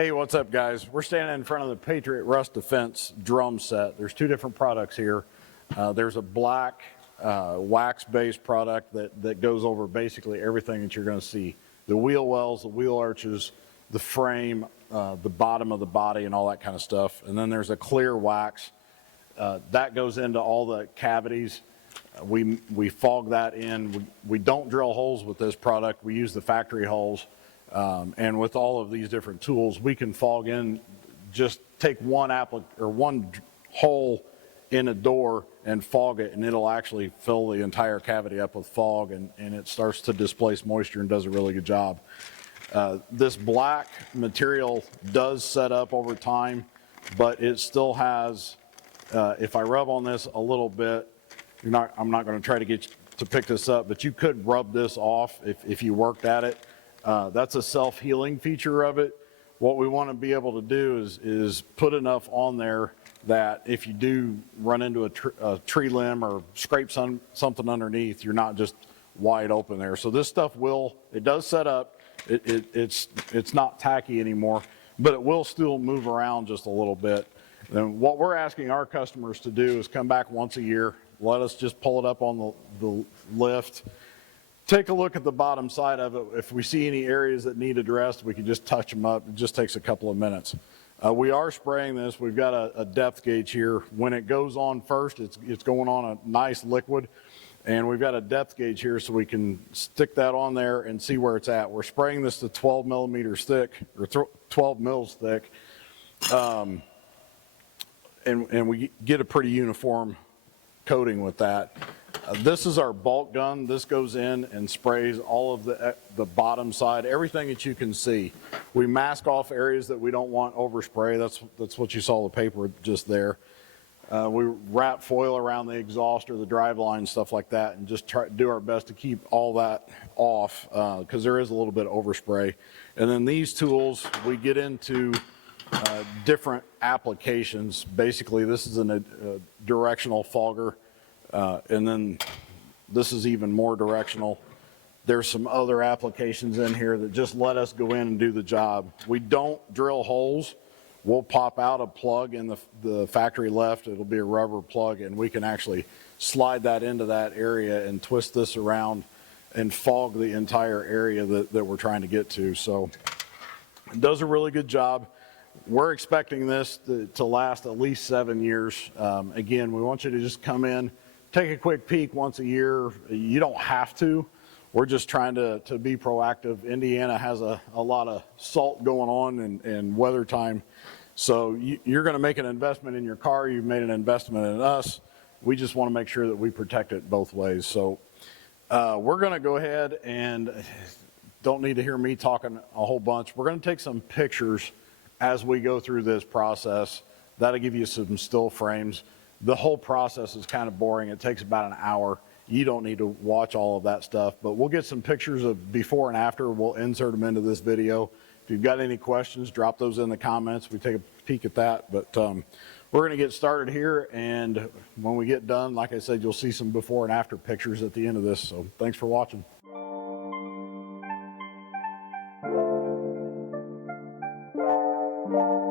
Hey, what's up, guys? We're standing in front of the Patriot Rust Defense drum set. There's two different products here. There's a black wax-based product that goes over basically everything that you're going to see. The wheel wells, the wheel arches, the frame, the bottom of the body, and all that kind of stuff. And then there's a clear wax. That goes into all the cavities. We fog that in. We don't drill holes with this product. We use the factory holes. And with all of these different tools, we can fog in, just take one hole in a door and fog it, and it'll actually fill the entire cavity up with fog, and it starts to displace moisture and does a really good job. This black material does set up over time, but it still has, if I rub on this a little bit, I'm not going to try to get you to pick this up, but you could rub this off if you worked at it. That's a self-healing feature of it. What we want to be able to do is put enough on there that if you do run into a tree limb or scrape something underneath, you're not just wide open there. So this stuff it does set up. It's not tacky anymore, but it will still move around just a little bit. And what we're asking our customers to do is come back once a year, let us just pull it up on the lift, take a look at the bottom side of it. If we see any areas that need addressed, we can just touch them up. It just takes a couple of minutes. We are spraying this. We've got a depth gauge here. When it goes on first, it's going on a nice liquid, and we've got a depth gauge here so we can stick that on there and see where it's at. We're spraying this to 12 millimeters thick, or 12 mils thick, and we get a pretty uniform coating with that. This is our bulk gun. This goes in and sprays all of the bottom side, everything that you can see. We mask off areas that we don't want overspray. That's what you saw the paper just there. We wrap foil around the exhaust or the drive line, stuff like that, and just try to do our best to keep all that off because there is a little bit of overspray. And then these tools, we get into different applications. Basically, this is a directional fogger. And then this is even more directional. There's some other applications in here that just let us go in and do the job. We don't drill holes. We'll pop out a plug in the factory left. It'll be a rubber plug, and we can actually slide that into that area and twist this around and fog the entire area that we're trying to get to. So it does a really good job. We're expecting this to last at least 7 years. Again, we want you to just come in, take a quick peek once a year. You don't have to. We're just trying to be proactive. Indiana has a lot of salt going on and weather time. So you're going to make an investment in your car. You've made an investment in us. We just want to make sure that we protect it both ways. So we're going to go ahead and don't need to hear me talking a whole bunch. We're going to take some pictures as we go through this process. That'll give you some still frames. The whole process is kind of boring. It takes about an hour. You don't need to watch all of that stuff, but we'll get some pictures of before and after. We'll insert them into this video. If you've got any questions, drop those in the comments. We take a peek at that, but we're going to get started here, and when we get done, like I said, you'll see some before and after pictures at the end of this, so thanks for watching. Thank you.